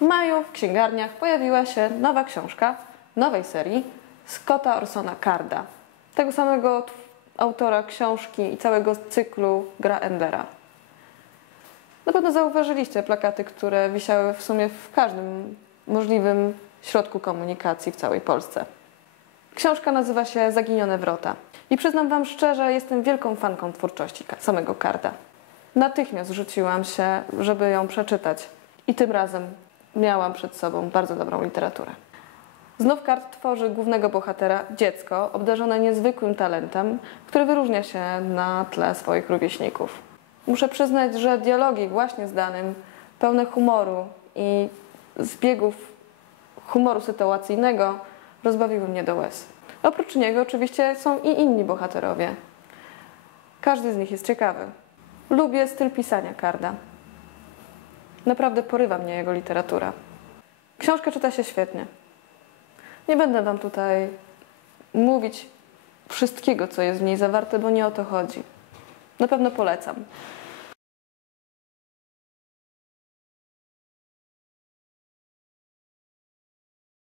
W maju w księgarniach pojawiła się nowa książka nowej serii Scotta Orsona Carda, tego samego autora książki i całego cyklu Gra Endera. Na pewno zauważyliście plakaty, które wisiały w sumie w każdym możliwym środku komunikacji w całej Polsce. Książka nazywa się Zaginione wrota. I przyznam Wam szczerze, jestem wielką fanką twórczości samego Karda. Natychmiast rzuciłam się, żeby ją przeczytać. I tym razem miałam przed sobą bardzo dobrą literaturę. Znów Kart tworzy głównego bohatera, dziecko, obdarzone niezwykłym talentem, który wyróżnia się na tle swoich rówieśników. Muszę przyznać, że dialogi właśnie z danym, pełne humoru i zbiegów humoru sytuacyjnego rozbawiły mnie do łez. Oprócz niego oczywiście są i inni bohaterowie. Każdy z nich jest ciekawy. Lubię styl pisania Karda. Naprawdę porywa mnie jego literatura. Książkę czyta się świetnie. Nie będę Wam tutaj mówić wszystkiego, co jest w niej zawarte, bo nie o to chodzi. Na pewno polecam.